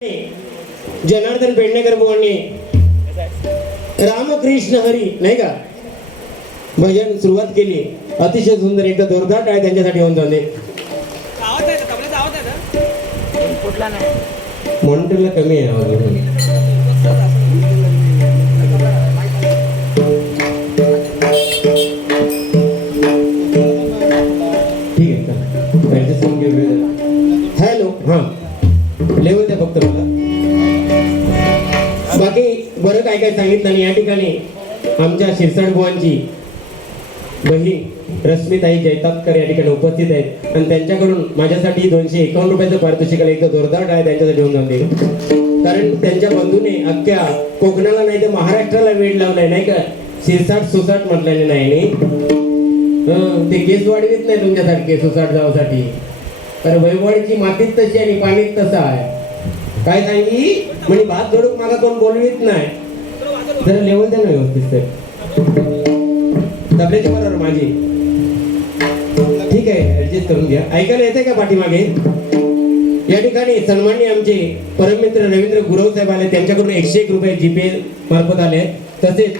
जनार्दन पेडणेकर बुवांनी रामकृष्ण हरी नाही का भजन सुरुवात केली. अतिशय सुंदर एकदा जोरदार टाळ्या त्यांच्यासाठी होऊन जाते. मॉनिटरला कमी आहे आवाज. ठीक आहे का ऍडजस्ट करून घेऊ. हॅलो हां लेवल द्या फक्त मला. बाकी बरं काय काय सांगितलं नाही. या ठिकाणी आमच्या शिरसाट बुवांची बहीण रश्मिताई जैतापकर या ठिकाणी उपस्थित आहेत आणि त्यांच्याकडून माझ्यासाठी 251 रुपयाचं पारितोषिक एकदा जोरदार टाळ्या त्यांच्यासाठी होऊन जाते. कारण त्यांच्या बंधूने अख्ख्या कोकणाला नाही तर महाराष्ट्राला वेळ लावलाय नाही का. शिरसाट सुसाट म्हटल्याने नाही ते केस वाढवीत नाही तुमच्यासारखे सुसाट जावासाठी. तर वैभवाडीची मातीत तशी आणि पाणीत तसं आहे. काय सांगी म्हणजे भात जोडूक मागा कोण बोलवीत नाही. जरा लेवल द्या ना व्यवस्थित. तबल्याच्या बरोबर माझी ठीक आहे ऍडजस्ट करून घ्या. ऐकायला येते का पाठीमागे. या ठिकाणी सन्माननीय आमचे परममित्र रवींद्र गुरव साहेब आले. त्यांच्याकडून 101 रुपये जीपे मार्फत आले. तसेच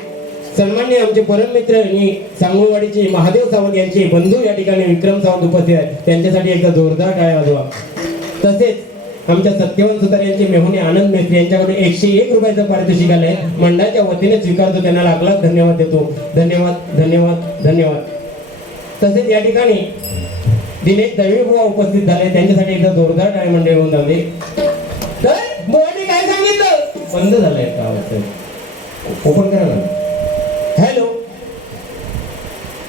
सन्माननीय आमचे परममित्र आणि सांगोवाडीचे महादेव सावंत यांचे बंधू या ठिकाणी विक्रम सावंत उपस्थित आहेत. त्यांच्यासाठी एकदा जोरदार टाळ्या वाजवा. तसेच आमच्या सत्यवान सुतार यांचे मेहुणे आनंद मेस्त्री यांच्याकडून 101 रुपयाचं पारितोषिक आलंय. मंडळाच्या वतीने स्वीकारतो. त्यांना लाख लाख धन्यवाद देतो. धन्यवाद धन्यवाद धन्यवाद. तसेच या ठिकाणी दिनेश दळवी बुवा उपस्थित झाले. त्यांच्यासाठी एकदा जोरदार टाळ्या मंडळी होऊन जावे. तर बुवांनी काय सांगितलं बंद झालंय का आवाज ओपन करा ना. हॅलो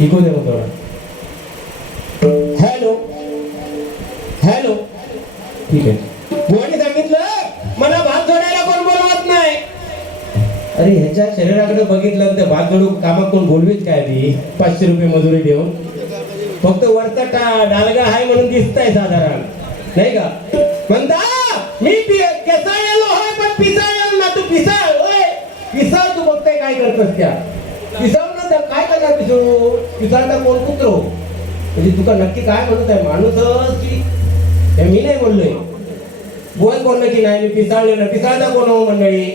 इको दे मग थोडा. हॅलो हॅलो ठीक आहे. बुवांनी सांगितलं मला भात जोडायला कोण बोलवत नाही. अरे ह्याच्या शरीराकडे बघितलं तर भात जोडू कामात कोण बोलवीत काय ती 500 रुपये मजुरी देऊन. फक्त वरचा डालगा आहे म्हणून दिसताय साधारण नाही का. म्हणता मी केसाळलेलो होय पण पिसाळलेलो ना. तू पिसाळ होय पिसाळ. तू बघताय काय करतोस त्या पिसाळ ना काय करणार. पिसाळता कोण कुत्रो म्हणजे तुका नक्की काय म्हणत आहे माणूस की मी नाही बोललोय. बोल बोललं की नाही मी पिसाळलेलं. पिसाळता कोण हो मंडळी.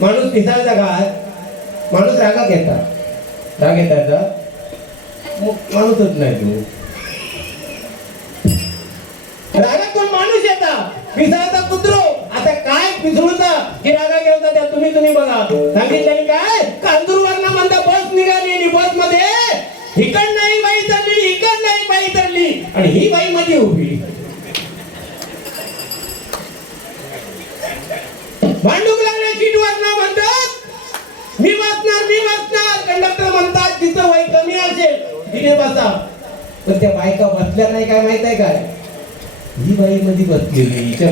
माणूस पिसाळता काय माणूस रागात येतात. राग येता माणूसच नाही. तू रागात कोण माणूस येता. पिसाळता कुत्रो. आता काय पिसळूचा की रागा घेऊता त्या तुम्ही बघा. सांगितलं काय कांदूरवरनं म्हणता बस निघाली आणि बस मध्ये इकड नाही बाई चढली इकड नाही बाई चढली आणि ही बाई मध्ये उभी. भांडूक लागल्या सीटवर म्हणतात मी बसणार. कंडक्टर म्हणतात तिचं वय कमी असेल तिने बसा. पण त्या बायका बसल्या नाही काय माहित आहे काय. ही बाई मध्ये बसलेली हिच्या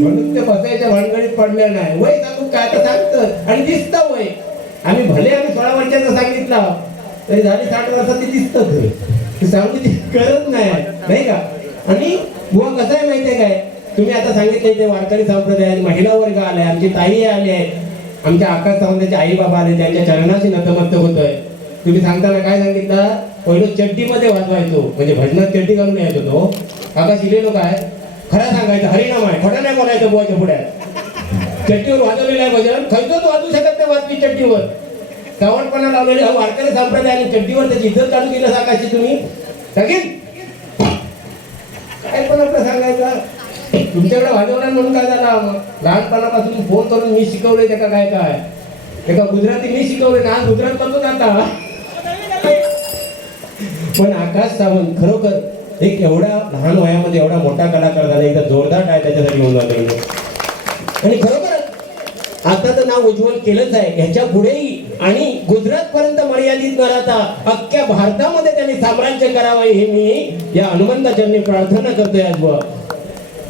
म्हणून ते बसायच्या भानगडीत पडल्या नाही. वय सांगू काय तर सांगत आणि दिसतं वय. आम्ही 16 वर्षाचं सांगितलं तरी झाली 60 वर्षात ते दिसत. सांगूची गरज नाही का. आणि बुवा कसं आहे माहितीये काय तुम्ही आता सांगितलं ते वारकरी संप्रदाय महिला वर्ग आलाय. आमची ताई आली आहे. आमच्या आकाश सावंताचे आई बाबा आले. त्यांच्या चरणाशी नतमस्तक होतोय. तुम्ही सांगताना काय सांगितलं पहिलं चड्डीमध्ये वाजवायचो म्हणजे भजनात चड्डी घालून यायचो तो. आकाश इलेलो काय खरं सांगायचं हरिनाम आहे. खोटं नाही बोलायचं बुवाच्या पुढे. चड्डीवर वाजवलेलं आहे भजन. खैतोच वाजवू शकत नाही वाजवी चड्डीवर. सावंतपणा लावलेले हा वारकरी संप्रदाय चड्डीवर त्याची इज्जत काढून दिलं आकाशी तुम्ही सगळी काय पण आपलं सांगायचं. तुमच्याकडे वाजवणार म्हणून काय झालं लहानपणापासून फोन करून मी शिकवलंय त्याला काय एका गुजराती मी शिकवले ना गुजरात पासून आता. पण आकाश सावंत खरोखर एक एवढ्या लहान वयामध्ये एवढा मोठा कलाकार झाला. एकदा जोरदार टाळ्या त्याच्यासाठी होऊन जाते. आणि खरोखर आता तर नाव उज्ज्वल केलंच आहे. ह्याच्या पुढेही आणि गुजरात पर्यंत मर्यादित न राहता अख्ख्या भारतामध्ये त्यांनी साम्राज्य करावं हे मी या हनुमंताच्यांनी प्रार्थना करतोय आज बुवा.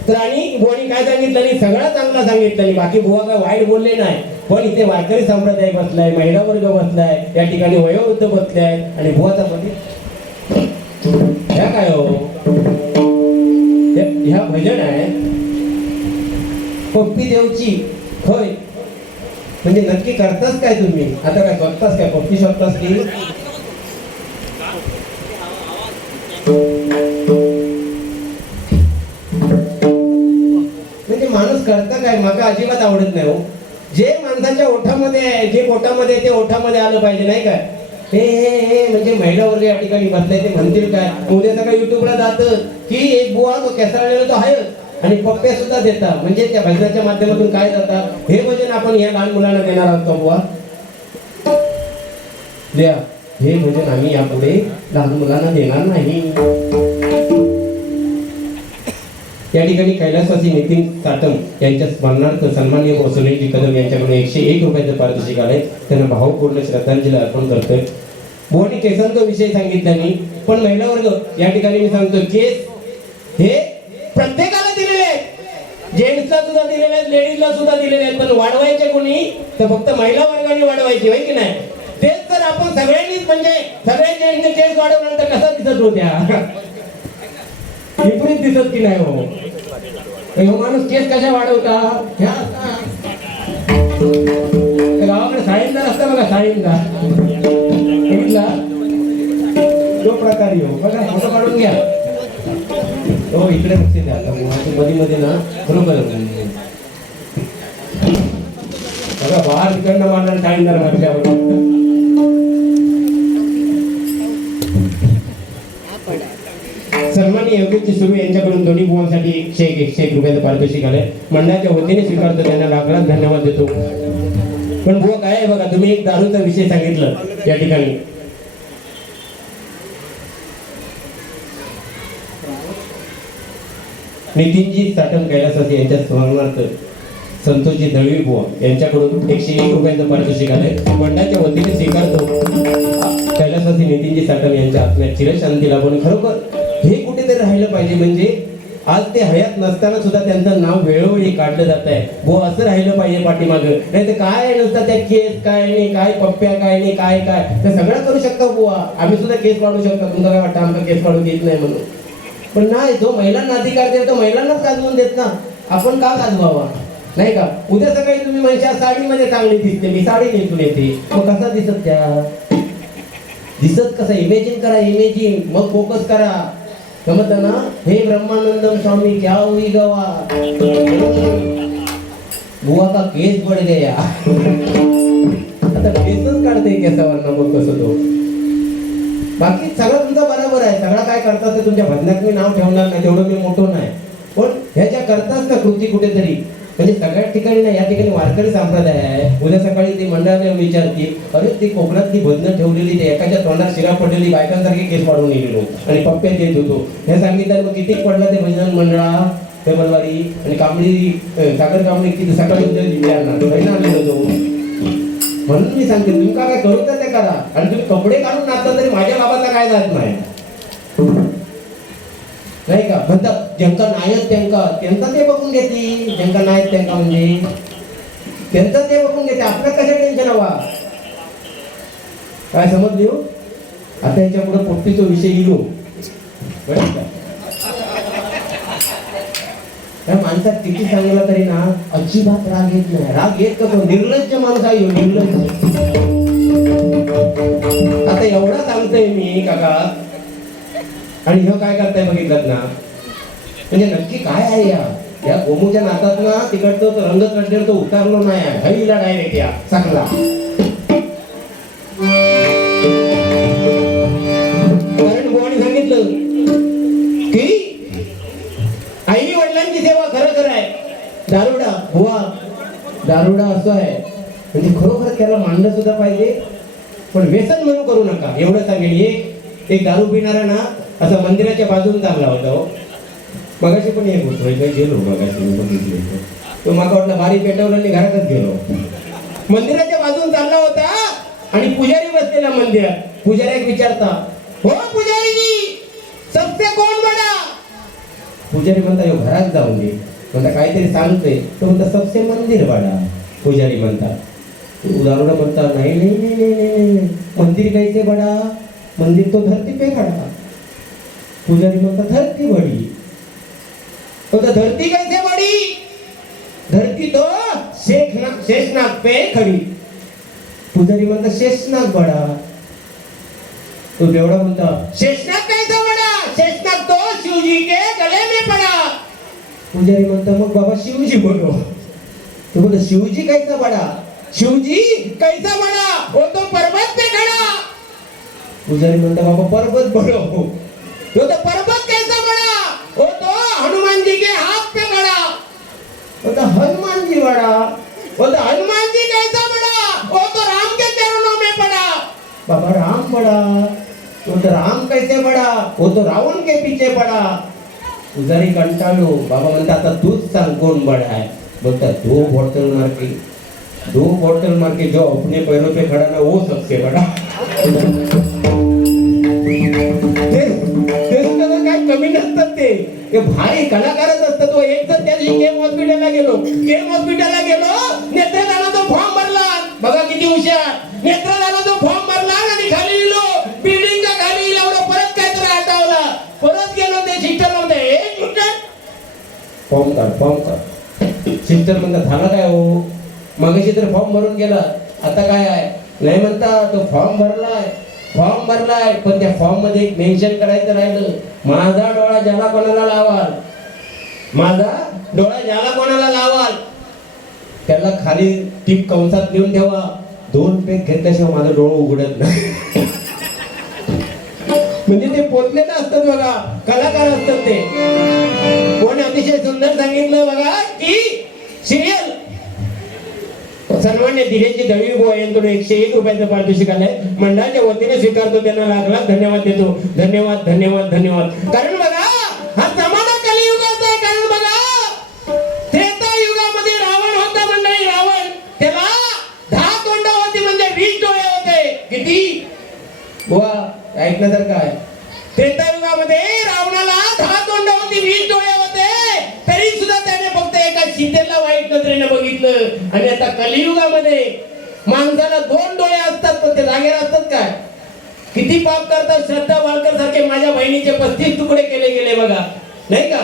तर आणि बुवानी काय सांगितलं नाही सगळं चांगला सांगितलं नाही. बाकी बुवा काय वाईट बोलले नाही. पण इथे वारकरी संप्रदाय बसलाय महिला वर्ग बसलाय या ठिकाणी वयोवृद्ध बसलाय आणि बुवाचा मध्ये ह्या काय हो ह्या भजन आहे पप्पी देवची होय म्हणजे नक्की करताच काय तुम्ही आता काय बघताच काय पप्पी शकतास की माणूस करतं काय मला अजिबात आवडत नाही हो. जे माणसाच्या ओठामध्ये आहे, जे पोटामध्ये आहे, ते ओठामध्ये आलं पाहिजे नाही काय. हे म्हणजे महिला वर्ग या ठिकाणी बसलाय ते म्हणतील काय. उद्या सकाळी युट्यूबला जातं की एक बुवा तो केसाळलेला तो आहे आणि पप्प्या सुद्धा देतात. म्हणजे त्या भजनाच्या माध्यमातून काय जातात हे भजन आपण या लहान मुलांना देणार आहोत बुवा. द्या हे भजन आम्ही यापुढे लहान मुलांना देणार नाही. या ठिकाणी कैलासवासी नितीन साटम यांच्या स्मरणार्थ सन्माननीय सुनीलजी कदम यांच्याकडून 101 रुपयाचं पारितोषिक आलंय. त्यांना भावपूर्ण श्रद्धांजली अर्पण करतोय. बुवानी केसांचा विषय सांगितला मी, पण महिला वर्ग या ठिकाणी मी सांगतो केस हे प्रत्येकाला दिलेले आहेत. जेंट्सला सुद्धा दिलेले आहेत, लेडीजला सुद्धा दिलेले आहेत. पण वाढवायचे कोणी तर फक्त महिला वर्गाने वाढवायची होय की नाही. तेच तर आपण सगळ्यांनीच म्हणजे सगळ्या जेंट्सने केस वाढवल्यानंतर कसा दिसत होत्या विपरीत दिसत की नाही हो. माणूस केस कशा वाढवता गावाकडे साळींदार असता बघा, साळींदार बघितला तो प्रकार येऊ बघा. फोटो काढून घ्या हो. इकडे बघते मध्ये मध्ये ना बरोबर बघा बाहेर तिकडनं मारणार साळींदार मारल्यावर. सन्माननीय योगेशजी सुर्वे यांच्याकडून दोन्ही बुवांसाठी 101 रुपयाचं पारितोषिक आलंय. मंडळाच्या वतीने स्वीकारतो, त्यांना लाख लाख धन्यवाद देतो. पण बुवा काय आहे बघा, तुम्ही एक दारूचा विषय सांगितलं या ठिकाणी. नितीनजी साटम कैलासवासी यांच्या स्मरणार्थ संतोषजी दळवी बुवा यांच्याकडून 101 रुपयाचं पारितोषिक आलंय. मंडळाच्या वतीने स्वीकारतो. कैलासवासी नितीनजी साटम यांच्या आत्म्यात चिरशांती लाभून खरोखर हे कुठेतरी राहिलं पाहिजे. म्हणजे आज ते हयात नसताना सुद्धा त्यांचं नाव वेळोवेळी काढलं जात आहे. हो असं राहिलं पाहिजे पाठीमागं. नाही तर काय नुसतं त्या केस काय नाही, काय पप्प्या काय नाही, काय काय ते सगळं करू शकतो बुवा. आम्ही सुद्धा केस काढू शकतो. तुमचं काय वाटतं आमचा केस काढून देत नाही म्हणून. पण नाही, जो महिलांना अधिकार देतो महिलांनाच गाजवून देत ना. आपण का गाजवावा नाही का. उद्या सकाळी तुम्ही म्हणशा साडीमध्ये चांगली दिसते, मी साडी नेसून येते, मग कसा दिसत त्या दिसत कसं इमेजिन करा. इमेजिन मग फोकस करा. समजत ना. हे ब्रह्मानंदम स्वामी क्या हुई गवा बुवा का केस बढ़ गया. आता केसच काढते केसावर मग कसं तो. बाकी सगळं तुमचं बरोबर आहे. सगळं काय करतात ते तुमच्या भजनात मी नाव ठेवणार नाही, तेवढं मी मोठं नाही. पण ह्याच्या करताच ना कृती कुठेतरी म्हणजे सगळ्या ठिकाणी ना. या ठिकाणी वारकरी संप्रदाय आहे. उद्या सकाळी ते मंडळाने विचारतील अरे ती कोकणातली भजनं ठेवलेली ते एकाच्या तोंडात शिरा पडलेली बायकांसारखी केस वाढवून गेलेलो आणि पप्प्या देत होतो हे सांगितलं. मग किती पडला ते भजन मंडळा टेबलवारी आणि कांबळी साखर कांबळी किती सकाळी उद्या आणलेलं होतो. म्हणून मी सांगते तुम्ही काय करू तर ते करा. आणि तुम्ही कपडे काढून नाचता तरी माझ्या बाबांना काय जात नाही नाही का. म्हणतात ज्यांचा नायक त्यांचा ते बघून घेतली. ज्यांचा नायक त्यांका म्हणजे त्यांचा ते बघून घेते. आपलं कशा टेन्शन हवा काय समजली हो. आता याच्या पुढे पोट्टीचा विषय येलो त्या माणसात किती सांगितलं तरी ना अजिबात राग येत नाही. राग येत कसं निर्लज्ज माणूस आहे निर्लज्ज. आता एवढा सांगतोय मी काका आणि हे काय करताय बघितलं ना. म्हणजे नक्की काय आहे या गोमूच्या नातात ना तिकडचं तो रंग चढलेला तो उतारलो नाही आहे. हवीला डायरेक्ट या चांगला. कारण बुवाने सांगितलं की आई वडिलांची सेवा खरं आहे. दारुडा बुवा दारुडा असं आहे म्हणजे खरोखर त्याला मांडलं सुद्धा पाहिजे. पण व्यसन म्हणून करू नका एवढं सांगेल. एक दारू पिणारा ना असं मंदिराच्या बाजून चालला होता हो. मगाशी पण एक होतो गेलो मगाशी बघितले तो माका वाटलं भारी पेटवलं आणि घरातच गेलो. मंदिराच्या बाजून चालला होता आणि पुजारी बसलेला मंदिरात. पुजारी विचारता हो पुजारीजी सबसे कोण बडा. पुजारी म्हणता यो घरात जाऊन दे. म्हणता काहीतरी सांगतोय तो म्हणता सबसे मंदिर बडा. पुजारी म्हणता दारुडा म्हणता नाही नाही नाही नाही मंदिर कैसे बडा. मंदिर तो धरती पे खड़ा. पुजारी म्हणता धरती बड़ी. तो धरती कैसे बड़ी. धरती तो शेषनाग पे खड़ी. पुजारी म्हणता शेषनाग बड़ा. तो बेवड़ा म्हणता शेषनाग कैसा बड़ा. शेषनाग तो शिवजी के गले में पड़ा. पुजारी म्हणतो मग बाबा शिवजी बोलो. तो बोलतो शिवजी कैसा बडा, शिवजी कैसा बडा, वो तो पर्वत पे खड़ा. पुजारी म्हणतो बाबा पर्वत बोलो. वो तो पर्वत कैसा बडा, वो तो हनुमान जी के हाथ पे खड़ा. वो तो हनुमान जी बड़ा, वो तो हनुमान जी कैसा बड़ा, वो तो राम के चरणों में पड़ा. बाबा राम बड़ा, वो तो राम कैसे बड़ा, वो तो रावण के पीछे पड़ा. पुजारी कंटाळलो. बाबा म्हणता आता तूच सांग कोण बड़ा है. बोलता दो बोतल मार के जो अपने पैरों पे खड़ा ना वो सबसे बड़ा. काय कमी नसतात ते भारी कलाकारच असतात. तो एक जर त्या दिवशी केम हॉस्पिटलला गेलो, नेत्रदानाचा फॉर्म भरला. बघा किती हुशार. नेत्रदानाचा फॉर्म भरला आणि खाली लिहिलो बिल्डिंगच्या खाली एवढं परत काय तर आठवला. परत गेलो ते सिस्टर म्हणते एक मिनिट फॉर्म काढ. सिस्टर म्हणतात झालं काय हो, मगाशी तर फॉर्म भरून गेला, आता काय आहे. नाही म्हणता तो फॉर्म भरलाय पण त्या फॉर्म मध्ये एक मेन्शन करायचं राहिलं. माझा डोळा ज्याला कोणाला लावाल त्याला खाली टीप कंसात लिहून ठेवा. 2 पेग घेतल्याशिवाय माझं डोळं उघडत नाही. म्हणजे ते पोचलेलं असतात बघा, कलाकार असतात ते. कोण अतिशय सुंदर सांगितलं बघा की सिरियल सन्मान्य धीरेची दळवी बुवा यांकडून 101 रुपयाचं पारितोषिक आलंय. मंडळाच्या वतीने स्वीकारतो, त्यांना लाख धन्यवाद देतो. धन्यवाद. कारण बघा हा जमाना कलियुगाचा आहे. कारण बघा त्रेता युगामध्ये रावण होता मंडळी. रावण त्याला 10 तोंड होती म्हणजे 20 डोळे होते. किती बुवा ऐकण्यासारखं आहे. त्रेता युगामध्ये रावणाला 10 तोंड होती, 20 डोळे होते. तरी सुद्धा त्याने फक्त एका सीतेला वाईट नजरेने बघितलं. आणि आता कलियुगामध्ये माणसाला 2 डोळे असतात पण ते जागेवर असतात काय. किती पाप करतात. श्रद्धा वाळकर सारखे माझ्या बहिणीचे 35 तुकडे केले गेले बघा, नाही का.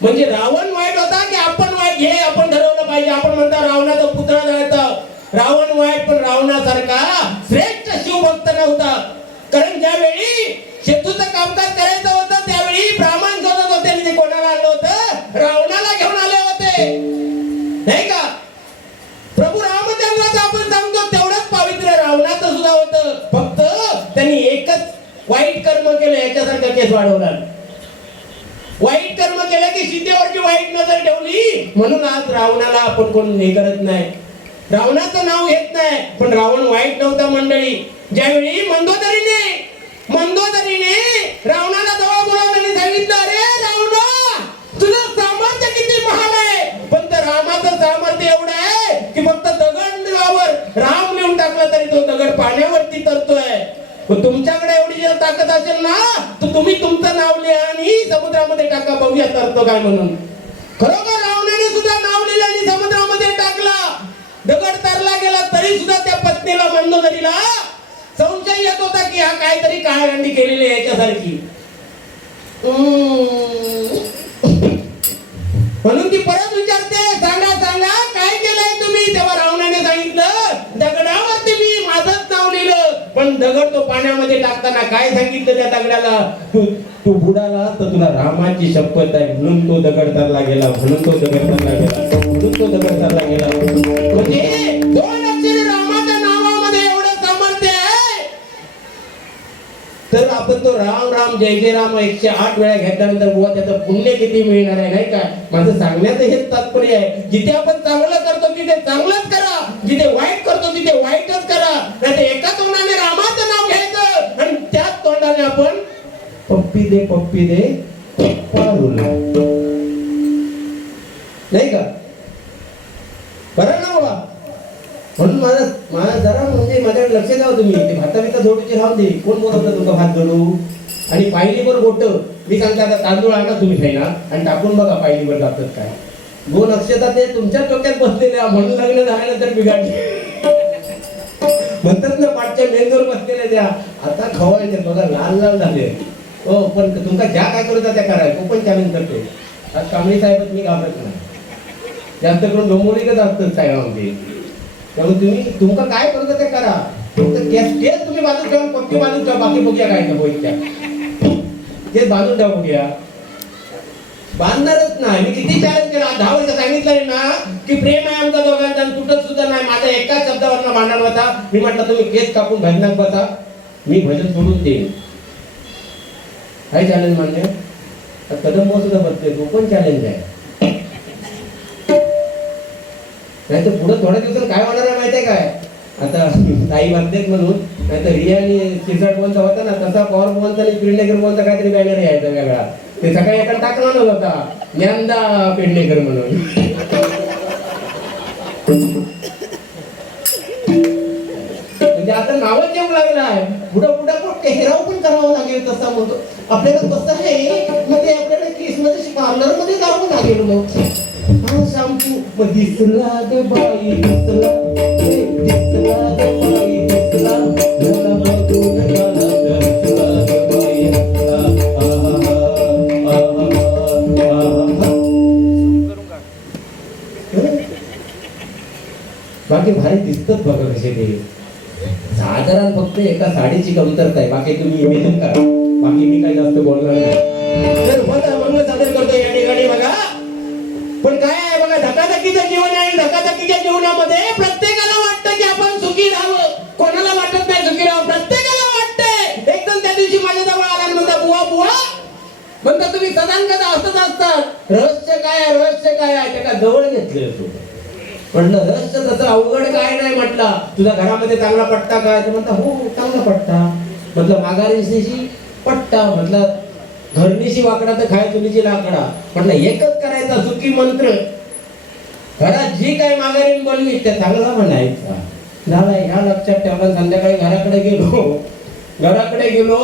म्हणजे रावण वाईट होता की आपण वाईट हे आपण ठरवलं पाहिजे. आपण म्हणता रावणाचा पुतळा जायचा. रावण वाईट पण रावणासारखा श्रेष्ठ शिवभक्त नव्हता. कारण ज्यावेळी शेतूचं कामकाज करायचं होतं त्यावेळी ब्राह्मण शोधत होते आणि ते कोणाला आणलं होतं, रावणाला घेऊन आले होते, नाही का. प्रभू रामचंद्राचं आपण सांगतो तेवढंच पवित्र रावणाचं सुद्धा होतं. फक्त त्यांनी एकच वाईट कर्म केलं याच्यासारखा केस वाढवला. वाईट कर्म केलं की सीतेवरची वाईट नजर ठेवली म्हणून आज रावणाला आपण कोण हे करत नाही, रावणाचं नाव घेत नाही. पण रावण वाईट नव्हता मंडळी. ज्यावेळी मंदोदरीने रावणाला जवळ बोलावल्याने सांगितलं अरे रावणा तुझं सामर्थ्य किती महान आहे. पण त्या रामाचं सामर्थ्य एवढं आहे की फक्त दगडावर राम लिहून टाकला तरी तो दगड पाण्यावरती तरतोय. तुमच्याकडे एवढी जर ताकद असेल ना तर तुम्ही तुमचं नाव लिहा आणि समुद्रामध्ये टाका, बघूया तरतो काय म्हणून. खरोखर रावणाने सुद्धा नाव लिहिलं आणि समुद्रामध्ये टाकला. दगड तरला गेला तरी सुद्धा त्या पत्नीला मंदोदरीला संशय येत होता की हा काहीतरी काळगंडी केलेली याच्यासारखी. म्हणून ती परत विचारते सांगा काय केलंय तुम्ही. तेव्हा रावणाने सांगितलं दगडावरती मी माझंच नाव लिहिलं. पण दगड तो पाण्यामध्ये टाकताना काय सांगितलं त्या दगडाला, तू बुडाला तर तुला रामाची शपथ आहे म्हणून तो दगड तरला गेला. म्हणजे 2 अक्षरे रामाच्या नावामध्ये एवढं सामर्थ्य आहे. तर आपण तो राम जय राम 108 वेळा घेतल्यानंतर बुवा त्याचं पुण्य किती मिळणार आहे, नाही का. माझं सांगण्याचं हेच तात्पर्य आहे. जिथे आपण चांगलं करतो तिथे चांगलंच करा, जिथे वाईट करतो तिथे वाईटच करा. नाही एका तोंडाने रामाचं नाव घ्यायचं आणि त्याच तोंडाने आपण पप्पी दे नाही का. बरं ना बाबा. म्हणून माझा जरा म्हणजे माझ्याकडे लक्ष द्यावं तुम्ही. ते भाता जोडूचे राहून दे. कोण बोलवतं तुमचं भात जोडू आणि पायलीवर बोट. मी सांगते आता तांदूळ आणा तुम्ही खायला आणि टाकून बघा पायलीवर जातात काय. 2 अक्षता ते तुमच्या डोक्यात बसलेले म्हणून लग्न झाल्यानंतर बिघडले म्हणतात ना. पाठच्या मेंदूवर बसलेले त्या आता खवळते बघा लाल झाले. हो पण तुमका ज्या काय करूचा त्या कराय तो पण चॅलेंज करते. आज कांबळे साहेबच मी घाबरत नाही. जास्त करून डोंबोलीकच असतं साहेबांमध्ये. त्यामुळे तुमका काय करूचं ते करा. फक्त तेच तुम्ही बाजू ठेवा, पक्की बाजू ठेवा. बाकी बघूया काय ना बोईच्या तेच बाजू ठेवा बघूया. बांधणारच नाही. मी किती चॅलेंज केला, 10 वर्ष सांगितलंय ना की प्रेम आहे आमचा दोघांचा, तुटत सुद्धा नाही. माझा एकाच शब्दावर भांडण होता. मी म्हटलं तुम्ही केस कापून भजनात बसा, मी भजन सोडून देईन. काय चॅलेंज मान्य? कदम सुद्धा बसते, तो पण चॅलेंज आहे. नाही तर पुढे थोड्या दिवसात काय होणार आहे माहितीये काय? आता ताई बांधतेच म्हणून, नाही तर रिया आणि शिरसाट बोलता होता ना तसा पॉवर बोलता आणि पेडणेकर बोलता काहीतरी बॅनर यायचा वेगळा. ते सकाळी एका टाकला होता ज्ञानदा पेडणेकर म्हणून. म्हणजे आता नावच येऊ लागलं आहे. पुढं हेराव पण करावं लागेल तसा म्हणतो. आपल्याला कसं आहे मग ते आपल्याला केस मध्ये पार्लर मध्ये जावं लागेल. मग शॅम्पू मग दिसला ग बाई दिसला, दिसला ग बाई दिसला, मला बघून मला दिसला ग बाई दिसला. बाकी भारी दिसतात बघा कसे ते. साधारण फक्त एका साडीची कमतरता आहे, बाकी तुम्ही इमेजिन करा. बाकी मी काही जास्त बोलणार नाही. तर मंगळ सादर करतो या ठिकाणी बघा. पण काय आहे बघा, धकाधकीचं जीवन आहे. धकाधकीच्या जीवनामध्ये प्रत्येकाला वाटतं की आपण सुखी राहावं. कोणाला वाटत नाही सुखी राहावं, प्रत्येकाला वाटतंय. एकदम त्या दिवशी माझ्या जवळ आला आणि म्हणता बुवा बुवा म्हणता तुम्ही सदान कदा असतच असतात, रहस्य काय आहे, रहस्य काय आहे? त्याला जवळ घेतलं तू. म्हटलं रहस्य तसं अवघड काय नाही. म्हटलं तुझ्या घरामध्ये चांगला पट्टा काय? तर म्हणता हो चांगला पट्टा. म्हटलं माघारीशी पट्टा. म्हटलं घरणीशी वाकडा तर खाय चुलीची लाकडा. म्हटलं एकच करायचा सुखी मंत्र. घरात जी काय माघारीन बोलली त्या चांगला म्हणायचा. झाला ह्या लक्षात ठेवला. संध्याकाळी घराकडे गेलो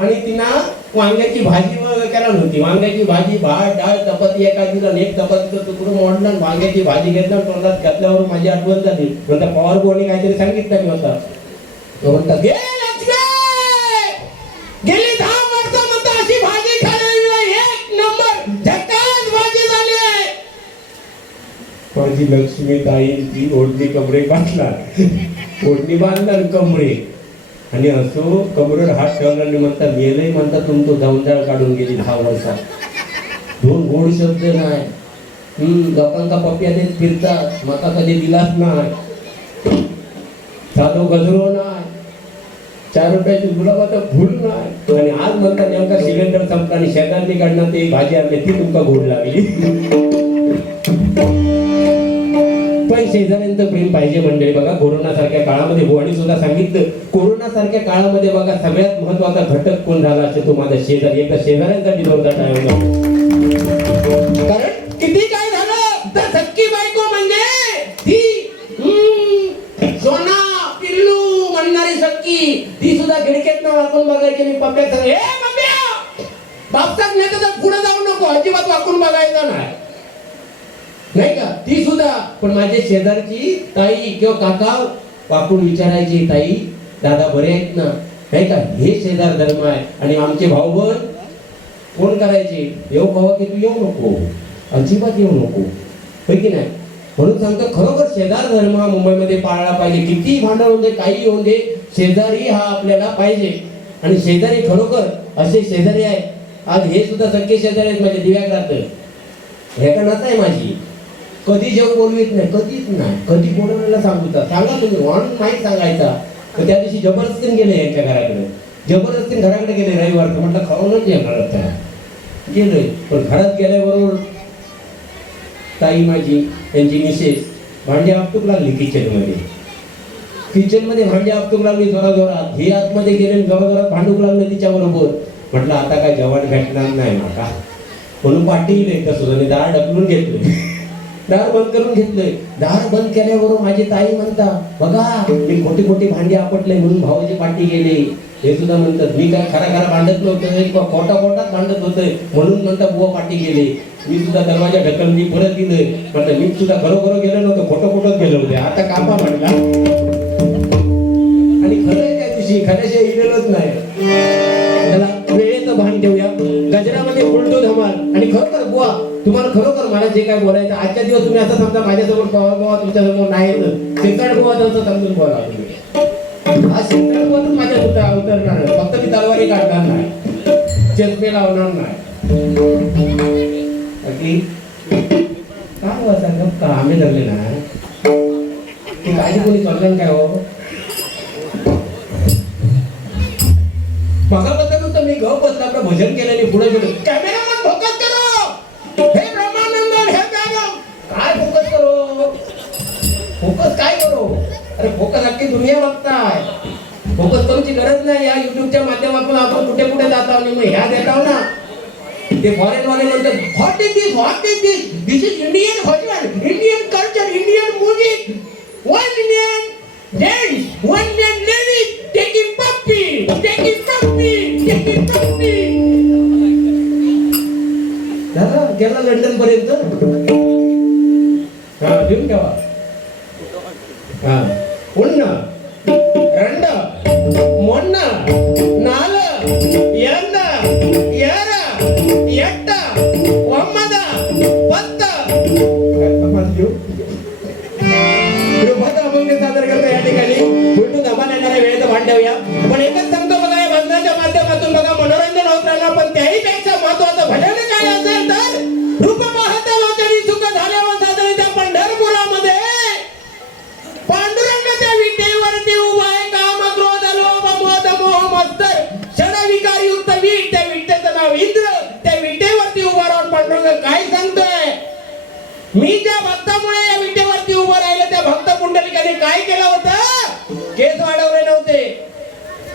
आणि तिना वांग्याची भाजी करायला होती. वांग्याची भाजी, भात, डाळ, चपाती एका दिला, एक चपातीचं तुकडं मोडलं, वांग्याची भाजी घेतलं, तोंडात घातल्यावर माझी आठवण झाली. म्हणता पॉवर बोर्डने काहीतरी सांगितलं मी होता. तो म्हणता गे लक्ष्मी, गेली 10 वर्ष म्हणता अशी भाजी खाल्लेली एक नंबर झकास भाजी झाली आहे. माझी लक्ष्मी ताई ती ओढणी कमरे बांधणार, ओढणी बांधणार कमरे आणि असो कमरेवर हात ठेवला आणि म्हणता मेलही म्हणता तुमचं जाऊंजाळ काढून गेली 10 वर्षात. 2 गोड शब्द नाही. लोकांका पप्प्या देत फिरतात, माका कधी दिलाच नाही. साधो गजरो नाही, 4 रुपयाची गुलाबाचा फुल नाही. आणि आज म्हणता नेमका सिलेंडर संपला आणि शेजारनी काढणार ते भाजी आणली ती तुमका गोड लागली. पण शेजाऱ्यांचं प्रेम पाहिजे मंडळी. बघा कोरोना सारख्या काळामध्ये भुवानी सुद्धा सांगितलं, कोरोना सारख्या काळामध्ये बघा सगळ्यात महत्वाचा घटक कोण झाला असेल तो माझा शेजारी. एकदा शेजाऱ्यांसाठी नव्हता टाळला. कारण किती काय झालं तर सक्की बायको म्हणजे ती सोना पिल्लू म्हणणारी सक्की, ती सुद्धा खिडकीतनं वाकून बघायची. मी पप्प्या सांग, ए पप्प्या बापसाक नाही तर पुढे जाऊ नको, अजिबात वाकून बघायचं नाही का. ती सुद्धा. पण माझे शेजारची ताई किंवा काका वाकून विचारायची, ताई दादा बरे आहेत ना, नाही का. हे शेजार धर्म आहे. आणि आमचे भाऊ बहीण फोन करायचे, येऊ कवा की तू येऊ नको, अजिबात येऊ नको, होय की नाही. म्हणून सांगतो खरोखर शेजार धर्म हा मुंबईमध्ये पाळला पाहिजे. किती भांडण होऊन दे, काही होऊन दे, शेजारी हा आपल्याला पाहिजे. आणि शेजारी खरोखर असे शेजारी आहेत. आज हे सुद्धा सख्खे शेजारी आहेत माझे दिव्याग्रात. हे का नातं आहे माझी. कधी जेव बोलवीत नाही, कधीच नाही. कधी बोलवण्याला सांगता सांगा तुम्ही म्हणून माहीत सांगायचा. तर त्या दिवशी जबरदस्तीने गेले यांच्या घराकडे, जबरदस्तीने घराकडे गेले रविवारचं. म्हटलं खाऊनच येणार त्याला गेलोय. पण घरात गेल्याबरोबर ताई माझी त्यांची मिसेस भांडी आपटूक लागली किचनमध्ये. किचनमध्ये भांडी आपटूक लागली जोराजोरात. हे आतमध्ये गेले जोराजोरात भांडूक लागलं तिच्याबरोबर. म्हटलं आता काय जेवण भेटणार नाही माका, म्हणून पाठी कसं दार ढकलून घेतलं, दार बंद करून घेतलंय. दार बंद केल्याबरोबर माझी ताई म्हणता बघा मी खोटी खोटी भांडी आपटलंय म्हणून भाऊची पाठी गेले. हे सुद्धा म्हणतात मी काय खरा खरा भांडत नव्हतं किंवा खोटा खोटाच भांडत होतोय म्हणून म्हणता बुवा पाठी गेले. मी सुद्धा दरवाजा ढकलली परत दिलंय. म्हटलं मी सुद्धा खरोखर गेलो नव्हतं, खोटं खोटंच गेलो होते. आता कापा म्हटला. आणि खरं त्या दिवशी खऱ्याशिवाय इलेलोच नाही. त्याला वेळेचं भान ठेवूया. गजरामध्ये उलटो धमाल. आणि खरोखर बुवा तुम्हाला खरोखर मला जे काय बोलायचं आजच्या दिवस तुम्ही असं समजा माझ्यासमोर बुवा तुमच्यासमोर नाही शेकाड बुवा तसं समजून बोला तुम्ही. हा शेकाड बुवाच माझ्या सुद्धा उतरणार. फक्त मी तलवारी काढणार नाही, चष्मे लावणार नाही. ती काय वाचा का आम्ही धरले ना ती काळजी कोणी करलं काय हो मगाबद्दल तर मी गप बसला आपलं भजन केलं आणि पुढे गेलो कॅमेरामन फोकस करो हे ब्रह्मानंदन हे मॅडम काय फोकस करो फोकस काय करो अरे फोकस अख्खी दुनिया बघताय फोकस करूची गरज नाही या युट्यूबच्या माध्यमातून आपण कुठे कुठे जातो आणि मग ह्या देताव ना ते फॉरेन वाले म्हणतात what is this this is Indian bhajan Indian culture Indian music one Indian gents one Indian ladies taking Pappi दादा गेला लंडन पर्यंत हा घेऊन ठेवा हा उन्न रंड मोन्न नाल यंद यार ಎಟ್ಟ ಒಮ್ಮದ पत्त अभंग सादर करतो या ठिकाणी उलटून धमाल येणाऱ्या वेळेत भांडवूया पण एकच सांगतो बघा या भजनाच्या माध्यमातून बघा मनोरंजन होत राहणार पण त्याही पेक्षा महत्वाचं भजन काय असेल तर रूप पाहता लोचनी सुख झाल्यावर सादर त्या पंढरपुरामध्ये पांडुरंग त्या विटेवरती उभा आहे काम क्रोध लोभ मोद मोह मत्सर षडविकार युक्त वीट त्या विटेचं नाव इंद्र त्या विटेवरती उभा राहून पांडुरंग काय सांगतोय मी ज्या भक्तामुळे या विटेवरती उभं राहिलं त्या भक्त पुंडलिकाने काय केलं होतं केस वाढवले नव्हते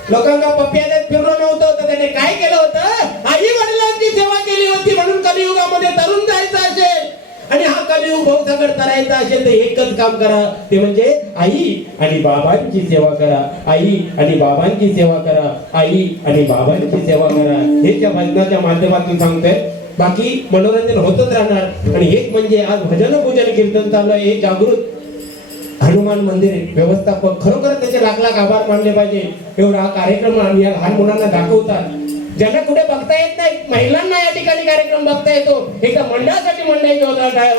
लोकांना पप्प्या देत फिरलो नव्हतं तर त्याने काय केलं होतं आई वडिलांची सेवा केली होती म्हणून कलियुगामध्ये तरुण जायचं असेल आणि हा कलियुग भवसागर करायचा असेल तर एकच काम करा ते म्हणजे आई आणि बाबांची सेवा करा आई आणि बाबांची सेवा करा आई आणि बाबांची सेवा करा हे त्या भजनाच्या माध्यमातून सांगतोय बाकी मनोरंजन होतच राहणार आणि एक म्हणजे आज भजन पूजन कीर्तन चालू आहे हे जागृत हनुमान मंदिर व्यवस्थापक खरोखर त्याचे लाख लाख आभार मानले पाहिजे एवढा हा कार्यक्रम आम्ही या लहान मुलांना दाखवतात ज्यांना कुठे बघता येत नाही महिलांना या ठिकाणी कार्यक्रम बघता येतो एका मंडळासाठी मंडळाची होता काय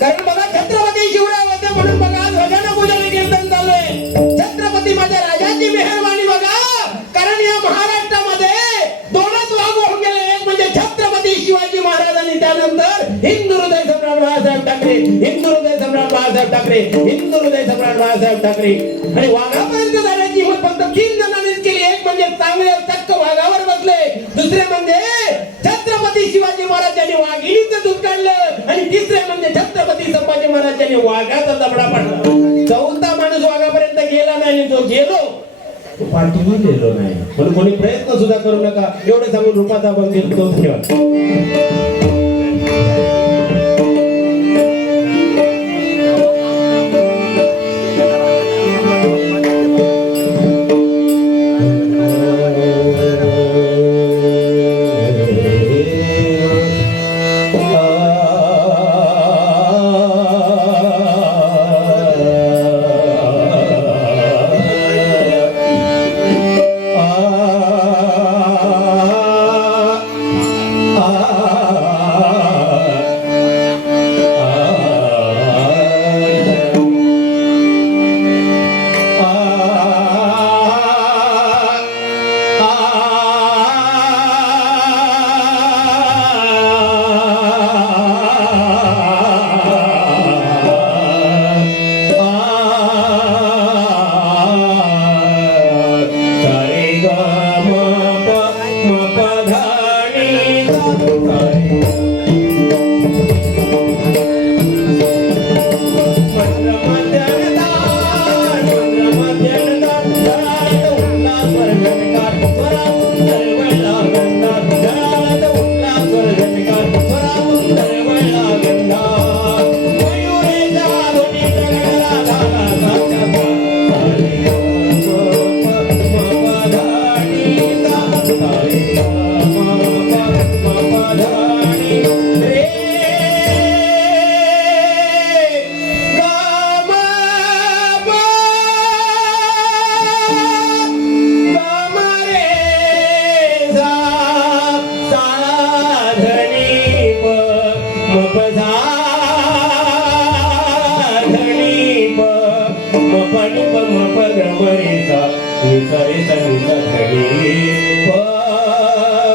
कारण बघा छत्रपती शिवराय होते म्हणून बघा आज भजन पूजन कीर्तन चालू आहे छत्रपती माझ्या राजाची मेहरबानी बघा कारण या महाराष्ट्रामध्ये दोनच वाघ होऊन गेले एक म्हणजे छत्रपती शिवाजी महाराज आणि त्यानंतर हिंदू हृदय सम्राट बाळासाहेब ठाकरे हिंदू हृदय सम्राट बाळासाहेब ठाकरे हिंदू हृदय सम्राट बाळासाहेब ठाकरे आणि वाघापर्यंत जाण्याची हिंमत फक्त 3 जणांनीच केली एक म्हणजे चांगले चक्क वाघावर बसले दुसरे म्हणजे छत्रपती शिवाजी महाराजांनी वाघिणीचं दूध काढलं आणि तिसरे म्हणजे छत्रपती संभाजी महाराजांनी वाघाचा जबडा पाडला चौथा माणूस वाघापर्यंत गेला नाही जो गेलो पाठीवर गेलो नाही म्हणून कोणी प्रयत्न सुद्धा करू नका एवढे सांगून रूपाचा अभंग घेतो धन्यवाद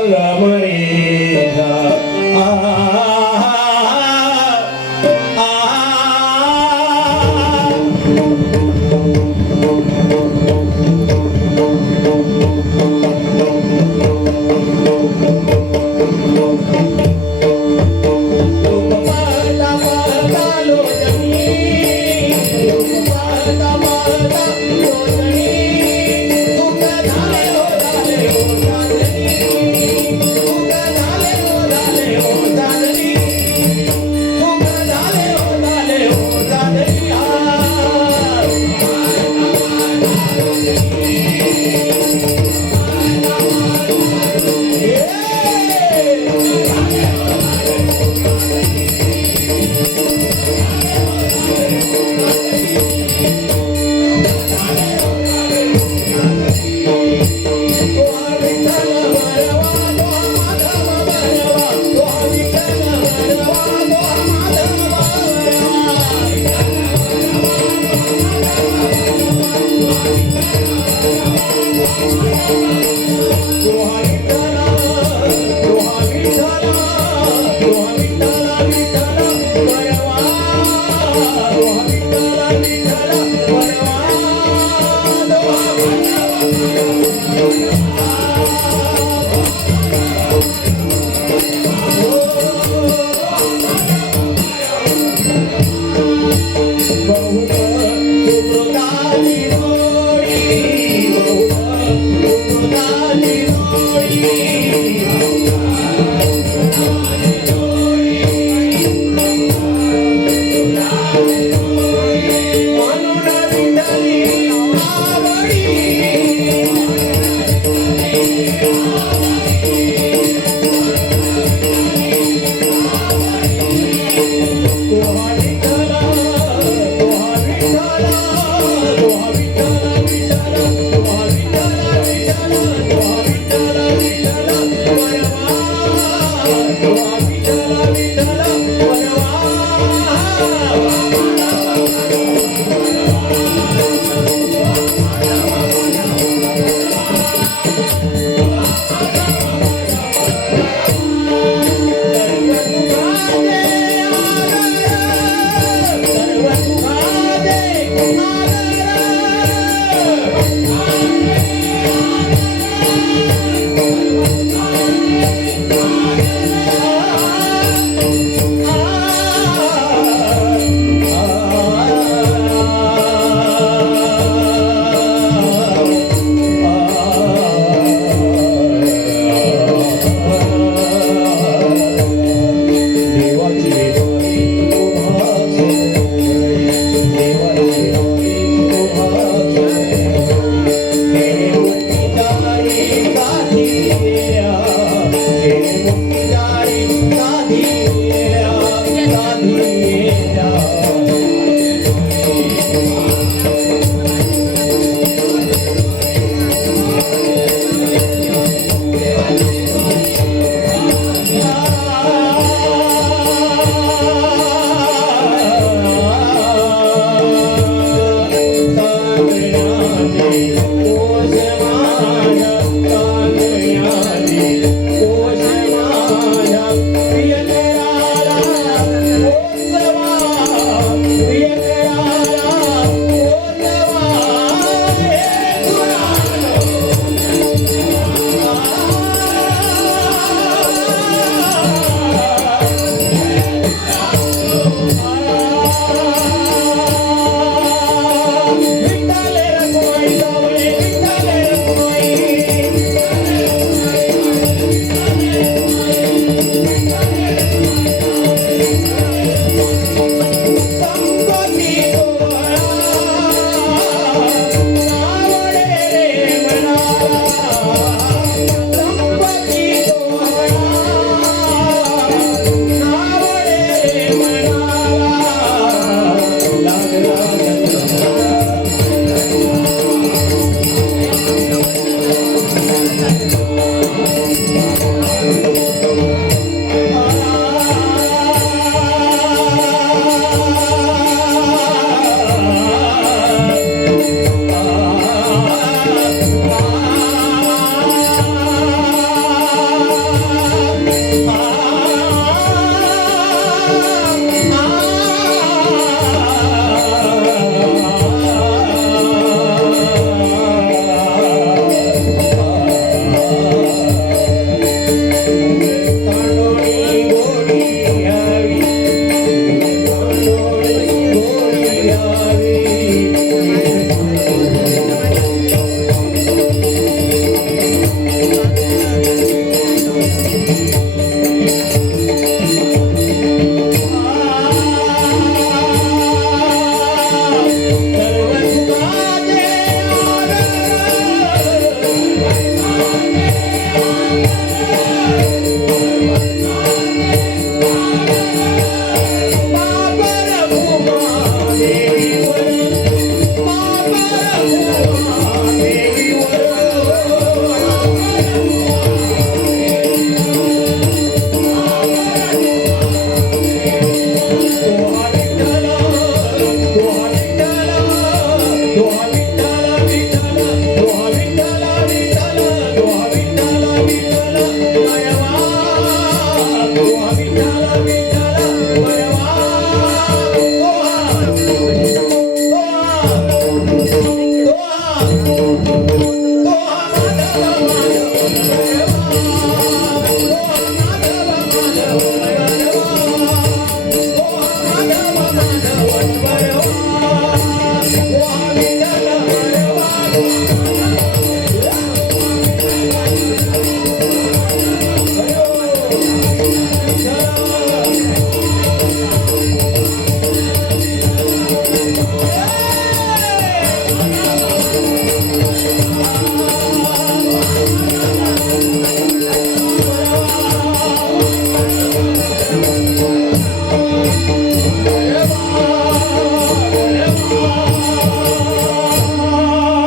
Ram Re Sa